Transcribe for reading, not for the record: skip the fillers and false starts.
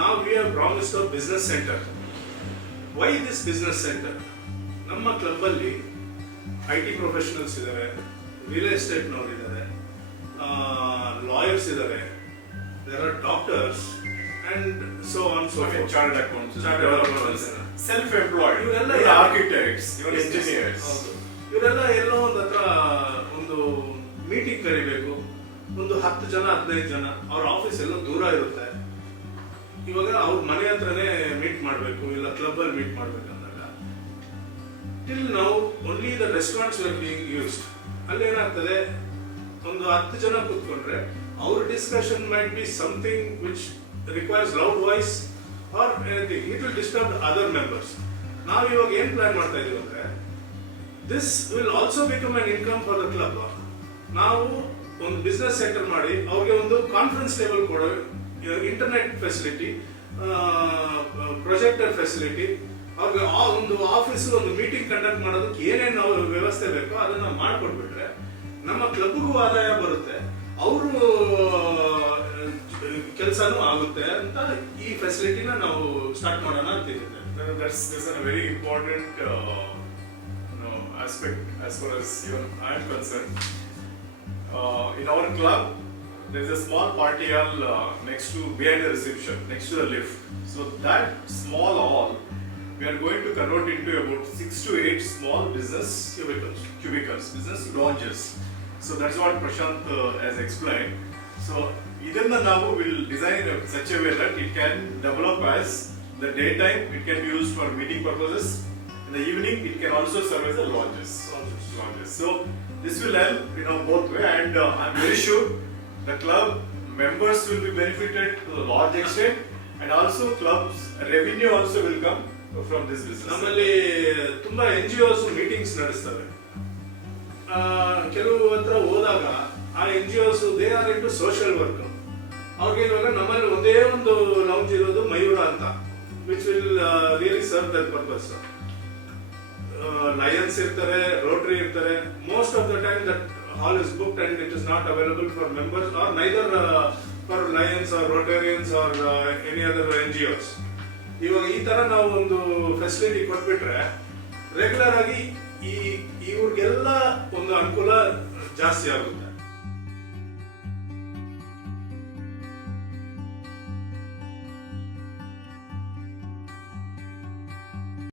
now we have promised a business center. Why this business center? ನಮ್ಮ club ಅಲ್ಲಿ IT professionals ಇದ್ದಾರೆ, real estate ನವರು ಇದ್ದಾರೆ, lawyers ಇದ್ದಾರೆ, there are doctors and so on so forth. Chartered accountants, self-employed, ಇವರೆಲ್ಲ architects, even engineers. ಇವರೆಲ್ಲ ಎಲ್ಲೋ ಒಂದು ಹತ್ರ ಒಂದು ಮೀಟಿಂಗ್ ಕರಿಬೇಕು, ಒಂದು 10 ಜನ 15 ಜನ, ಅವ್ರ ಆಫೀಸ್ ಎಲ್ಲ ದೂರ ಇರುತ್ತೆ. ಇವಾಗ ಅವ್ರ ಮನೆ ಹತ್ರನೇ ಮೀಟ್ ಮಾಡಬೇಕು, ಇಲ್ಲ ಕ್ಲಬ್ ಅಲ್ಲಿ ಮೀಟ್ ಮಾಡ್ಬೇಕಂದಾಗ till now only the restaurants are being used. ಅಲ್ಲಿ ಏನಾಗ್ತದೆ, ಒಂದು 10 ಜನ ಕೂತ್ಕೊಂಡ್ರೆ ಅವ್ರ discussion might be something which requires loud voice or anything, it will disturb other members. ನಾವು ಇವಾಗ ಏನ್ ಪ್ಲಾನ್ ಮಾಡ್ತಾ ಇದೀವಿ ಅಂದ್ರೆ, this will also become an income for the club. ನಾವು ಒಂದು ಬಿಸ್ನೆಸ್ ಸೆಂಟರ್ ಮಾಡಿ ಅವ್ರಿಗೆ ಒಂದು ಕಾನ್ಫರೆನ್ಸ್ ಟೇಬಲ್ ಕೊಡೋ, ಇಂಟರ್ನೆಟ್ ಫೆಸಿಲಿಟಿ, ಪ್ರೊಜೆಕ್ಟರ್ ಫೆಸಿಲಿಟಿ, ಅವ್ರಿಗೆ ಒಂದು ಆಫೀಸ್ ಒಂದು ಮೀಟಿಂಗ್ ಕಂಡಕ್ಟ್ ಮಾಡೋದಕ್ಕೆ ಏನೇನು ವ್ಯವಸ್ಥೆ ಬೇಕೋ ಅದನ್ನ ಮಾಡಿಕೊಟ್ಬಿಟ್ರೆ ನಮ್ಮ ಕ್ಲಬ್ಗೂ ಆದಾಯ ಬರುತ್ತೆ, ಅವರು ಕೆಲಸನೂ ಆಗುತ್ತೆ ಅಂತ ಈ ಫೆಸಿಲಿಟಿನ ನಾವು ಸ್ಟಾರ್ಟ್ ಮಾಡೋಣ ಅಂತಿದ್ದೀವಿ. That's a very important aspect as far as even I am concerned. In our club, there is a small party hall next to, behind the reception, next to the lift. So that small hall, we are going to convert into about 6 to 8 small business cubicles, business lounges. So that's what Prashant has explained. So idinna now will design in such a way that it can develop as the daytime, it can be used for meeting purposes. In the evening, it can also serve as a lounges. So this will help, both way, and I'm very sure the club members will be benefited to a large extent, and also club's revenue also will come from this business. ನಮ್ಮಲ್ಲಿ ತುಂಬಾ NGOs meetings ನಡೆಸ್ತವೆ. ಕೆಲವು ಹತ್ರ ಹೋದಾಗ ಆ NGOs they are into social work. ಅವ್ರಿಗೆ ಇವಾಗ ನಮ್ಮಲ್ಲಿ ಒಂದೇ ಒಂದು ಲೌಂಜ್ ಇರೋದು ಮಯೂರ ಅಂತ, which will really serve that purpose. Lions ಇರ್ತಾರೆ, ರೋಟರಿ ಇರ್ತಾರೆ. Most of the time that hall is booked and it is not available for members or neither for Lions or Rotarians or any other NGOs. ಇವಾಗ ಈ ತರ ನಾವು ಒಂದು facility ಕೊಟ್ಬಿಟ್ರೆ regular ಆಗಿ ಇವ್ರಿಗೆಲ್ಲ ಒಂದು ಅನುಕೂಲ ಜಾಸ್ತಿ ಆಗುತ್ತೆ.